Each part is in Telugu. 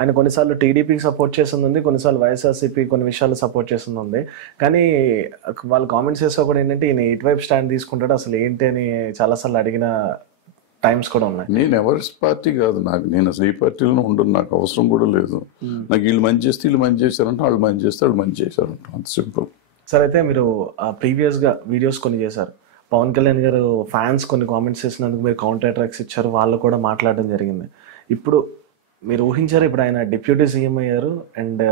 ఆయన కొన్నిసార్లు టీడీపీకి సపోర్ట్ చేసింది ఉంది, కొన్నిసార్లు వైఎస్ఆర్సీపీ కొన్ని విషయాలు సపోర్ట్ చేసింది ఉంది. కానీ వాళ్ళు కామెంట్స్ చేసా కూడా ఏంటంటే ఈయన ఇటువైపు స్టాండ్ తీసుకుంటాడు అసలు ఏంటి అని చాలాసార్లు అడిగిన టైమ్స్ కూడా ఉన్నాయి. నేను ఎవరి పార్టీ కాదు, నేను అసలు ఈ పార్టీలో ఉండను, నాకు అవసరం కూడా లేదు. నాకు వీళ్ళు మంచి చేస్తే వీళ్ళు మంచి చేశారంటే, వాళ్ళు మంచి చేస్తే వాళ్ళు మంచి చేశారంట, అంత సింపుల్. సార్ అయితే మీరు ప్రీవియస్గా వీడియోస్ కొన్ని చేశారు, పవన్ కళ్యాణ్ గారు ఫ్యాన్స్ కొన్ని కామెంట్స్ చేసినందుకు మీరు కౌంటర్ అటాక్స్ ఇచ్చారు, వాళ్ళు కూడా మాట్లాడడం జరిగింది. ఇప్పుడు మీరు ఊహించారు ఇప్పుడు ఆయన డిప్యూటీ సీఎం అయ్యారు అండ్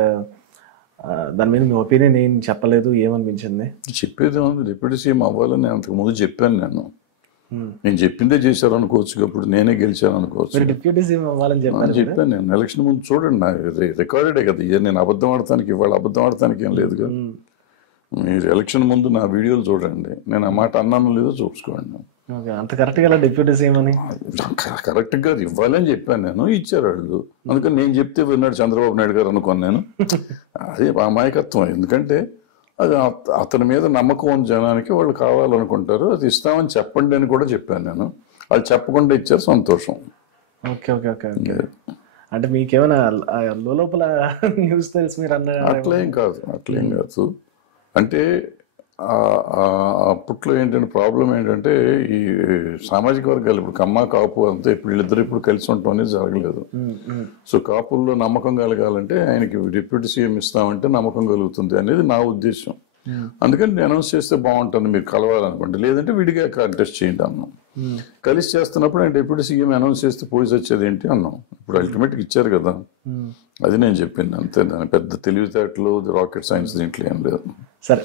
దాని మీద మీ ఒపీనియన్ ఏం చెప్పలేదు, ఏమనిపించింది? చెప్పేది ఏముంది, డిప్యూటీ సీఎం అవ్వాలని నేను అంతకు ముందు చెప్పాను. నేను చెప్పిందే చేశారు అనుకోవచ్చు, అప్పుడు నేనే గెలిచాను అనుకోవచ్చు. డిప్యూటీ సీఎం అవ్వాలని చెప్పాను నేను. ఎలక్షన్ ముందు చూడండి, రికార్డెడే కదా ఇదే. నేను అబద్ధం ఆడటానికి, ఇవాళ అబద్ధం ఆడటానికి ఏం లేదు కదా. మీరు ఎలక్షన్ ముందు నా వీడియోలు చూడండి, నేను ఆ మాట అన్నాను లేదో చూసుకోండి. అంత కరెక్ట్గా డిప్యూటీ సీఎం అని కరెక్ట్గా ఇవ్వాలని చెప్పాను నేను, ఇచ్చారు వాళ్ళు. అందుకని నేను చెప్తే విన్నాడు చంద్రబాబు నాయుడు గారు అనుకోను నేను. అదే అమాయకత్వం. ఎందుకంటే అది అతని మీద నమ్మకం ఉన్న జనానికి వాళ్ళు కావాలనుకుంటారు, అది ఇస్తామని చెప్పండి అని కూడా చెప్పాను నేను. వాళ్ళు చెప్పకుండా ఇచ్చారు, సంతోషం. ఓకే ఓకే ఓకే అంటే మీకేమైనా లోపల న్యూస్ తెలుసు మీరు అన్న? అట్లేం కాదు. అంటే అప్పట్లో ఏంటంటే ప్రాబ్లం ఏంటంటే ఈ సామాజిక వర్గాలు ఇప్పుడు కమ్మ కాపు అంతా ఇప్పుడు వీళ్ళిద్దరు ఇప్పుడు కలిసి ఉండటం అనేది జరగలేదు. సో కాపుల్లో నమ్మకం కలగాలంటే ఆయనకి డిప్యూటీ సీఎం ఇస్తామంటే నమ్మకం కలుగుతుంది అనేది నా ఉద్దేశం. అందుకని నేను అనౌన్స్ చేస్తే బాగుంటుంది, మీరు కలవాలనుకోండి, లేదంటే విడిగా కాంటెస్ట్ చేయండి అన్నాం. కలిసి చేస్తున్నప్పుడు ఆయన డిప్యూటీ సీఎం అనౌన్స్ చేస్తే పోయి వచ్చేది ఏంటి అన్నాం. ఇప్పుడు అల్టిమేట్గా ఇచ్చారు కదా, అది నేను చెప్పింది అంతే. దాని పెద్ద తెలివితేటలు రాకెట్ సైన్స్ దీంట్లో ఏం లేదు. సరే.